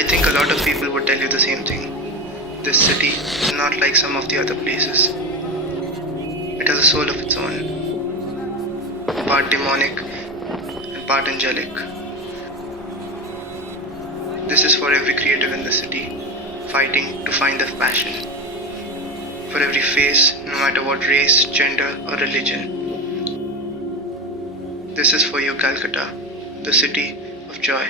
I think a lot of people would tell you the same thing. This city is not like some of the other places. It has a soul of its own, part demonic and part angelic. This is for every creative in the city, fighting to find their passion. For every face, no matter what race, gender, or religion. This is for you, Calcutta, the city of joy.